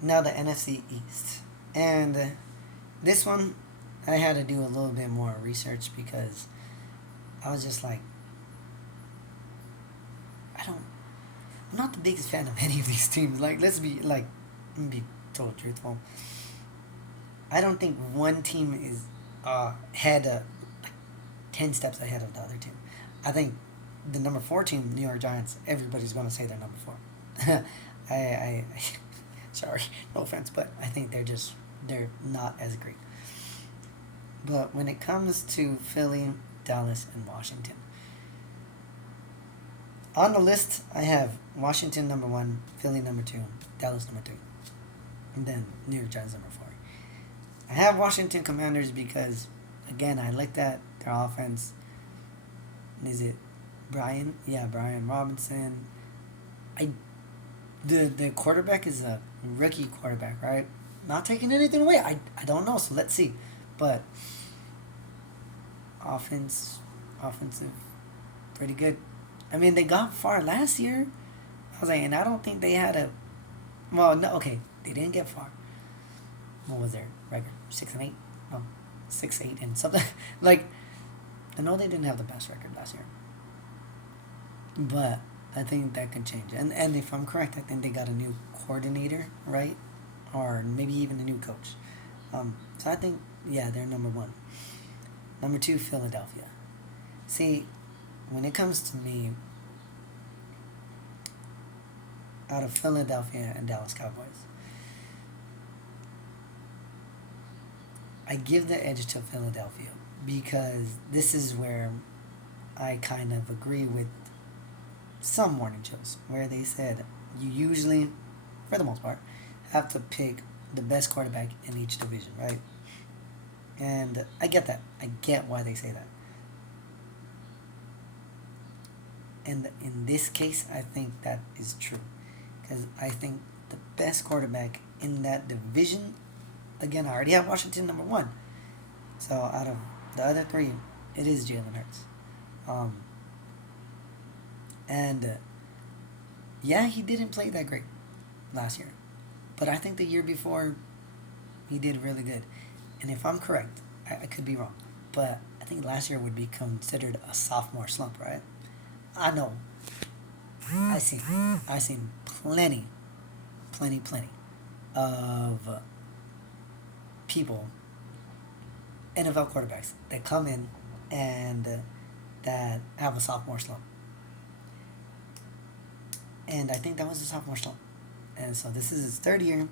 Now the NFC East, and this one I had to do a little bit more research because I was just like, I don't, I'm not the biggest fan of any of these teams. Like, let me be total truthful. I don't think one team is had like 10 steps ahead of the other team. I think the number 4 team, New York Giants, everybody's going to say they're number 4. I sorry, no offense, but I think they're not as great. But when it comes to Philly, Dallas, and Washington, on the list I have Washington number 1, Philly number 2, Dallas number 3, and then New York Giants number 4. I have Washington Commanders because, again, I like that their offense. Is it Brian? Yeah, Brian Robinson. I the quarterback is a rookie quarterback, right? Not taking anything away. I don't know, so let's see. But offense, offensive, pretty good. I mean, they got far last year. I was like, and I don't think they had a. Well, no, okay, they didn't get far. What was their record? 6-8. No, 6-8 and something. Like, I know they didn't have the best record last year, but I think that could change. And if I'm correct, I think they got a new coordinator, right? Or maybe even a new coach. So I think, yeah, they're number 1. Number 2, Philadelphia. See, when it comes to me, out of Philadelphia and Dallas Cowboys, I give the edge to Philadelphia because this is where I kind of agree with some morning shows where they said you usually, for the most part, have to pick the best quarterback in each division, right? And I get that. I get why they say that. And in this case, I think that is true. Because I think the best quarterback in that division, again, I already have Washington number 1. So out of the other 3, it is Jalen Hurts. Um, and yeah, he didn't play that great last year. But I think the year before, he did really good. And if I'm correct, I could be wrong, but I think last year would be considered a sophomore slump, right? I know. I seen plenty of people, NFL quarterbacks that come in and that have a sophomore slump, and I think that was a sophomore slump. And so this is his 3rd year.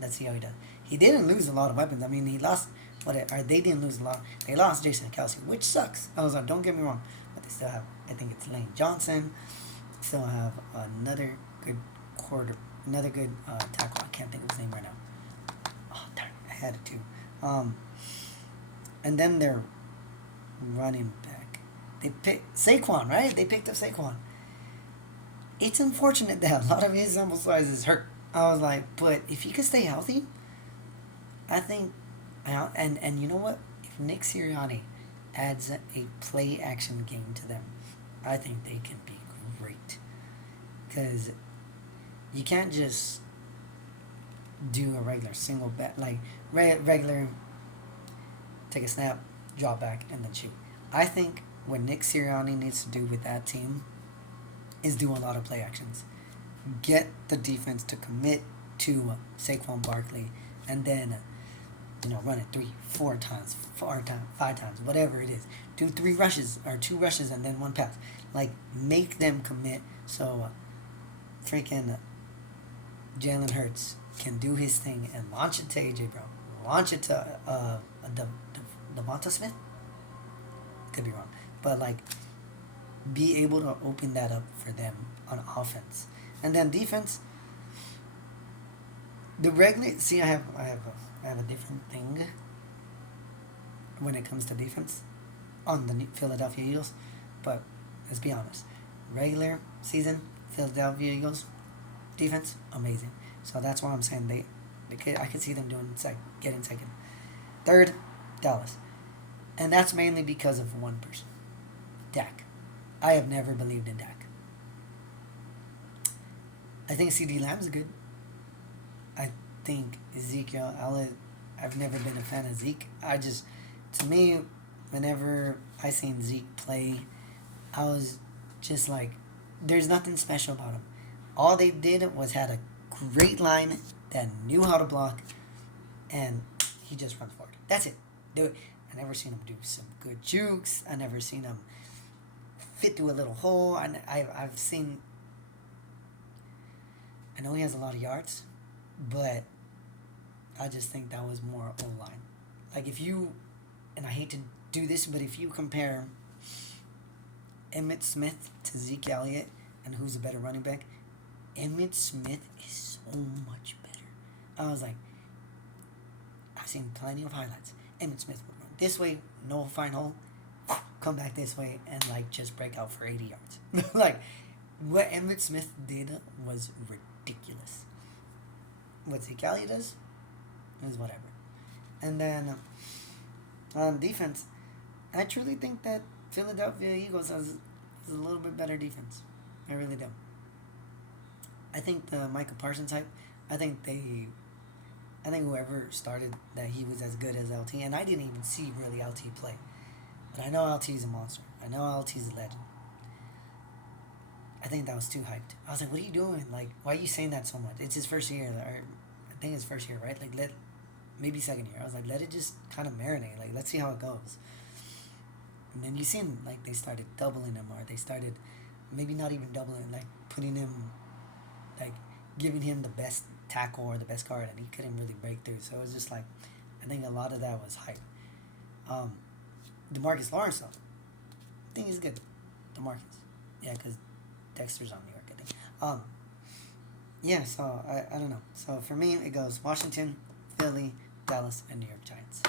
Let's see how he does. He didn't lose a lot of weapons. I mean, he lost. Or they didn't lose a lot. They lost Jason Kelsey, which sucks. I was like, don't get me wrong, but they still have. I think it's Lane Johnson. Still have another good another good tackle. I can't think of his name right now. Oh, darn, I had it too. And then their running back. They picked Saquon, right? They picked up Saquon. It's unfortunate that a lot of his sample size is hurt. I was like, but if he could stay healthy, I think, and you know what? If Nick Sirianni adds a play action game to them, I think they can be great. Because you can't just do a regular single bet, like regular take a snap, drop back, and then shoot. I think what Nick Sirianni needs to do with that team is do a lot of play actions. Get the defense to commit to Saquon Barkley, and then run it 3, 4 times, 4 times, 5 times, whatever it is. Do 3 rushes or 2 rushes and then 1 pass. Like, make them commit so freaking Jalen Hurts can do his thing and launch it to AJ Brown, launch it to Devonta Smith. Could be wrong, but like, be able to open that up for them on offense, and then defense. The regular see, I have a different thing when it comes to defense on the Philadelphia Eagles, but let's be honest, regular season Philadelphia Eagles defense amazing. So that's why I'm saying I could see them getting second, 3rd, Dallas, and that's mainly because of one person, Dak. I have never believed in Dak. I think CD Lamb's good. I think Ezekiel Elliott. I've never been a fan of Zeke. To me, whenever I seen Zeke play, I was just like, there's nothing special about him. All they did was had a great line that knew how to block, and he just runs forward. That's it. Do it. I never seen him do some good jukes. I never seen him fit through a little hole. I've seen. I know he has a lot of yards, but I just think that was more O line. Like if you, and I hate to do this, but if you compare Emmitt Smith to Zeke Elliott, and who's a better running back, Emmitt Smith is so much better. I was like, I've seen plenty of highlights. Emmitt Smith would run this way, no fine hole, come back this way, and like just break out for 80 yards. Like what Emmitt Smith did was ridiculous. What Zeke Elliott does is whatever. And then on defense, I truly think that Philadelphia Eagles has a little bit better defense. I really do. I think the Micah Parsons hype, I think whoever started that he was as good as LT, and I didn't even see really LT play. But I know LT is a monster. I know LT is a legend. I think that was too hyped. I was like, what are you doing? Like, why are you saying that so much? It's his first year, or I think it's first year, right? Like, maybe second year. I was like, let it just kind of marinate. Like, let's see how it goes. And then you see him, like, they started doubling him, or they started maybe not even doubling, like, putting him, like, giving him the best tackle or the best guard, and he couldn't really break through. So it was just like, I think a lot of that was hype. DeMarcus Lawrence, though, I think he's good. DeMarcus. Yeah, because Dexter's on New York, I think. Yeah, so I don't know. So for me, it goes Washington, Philly, Dallas, and New York Giants.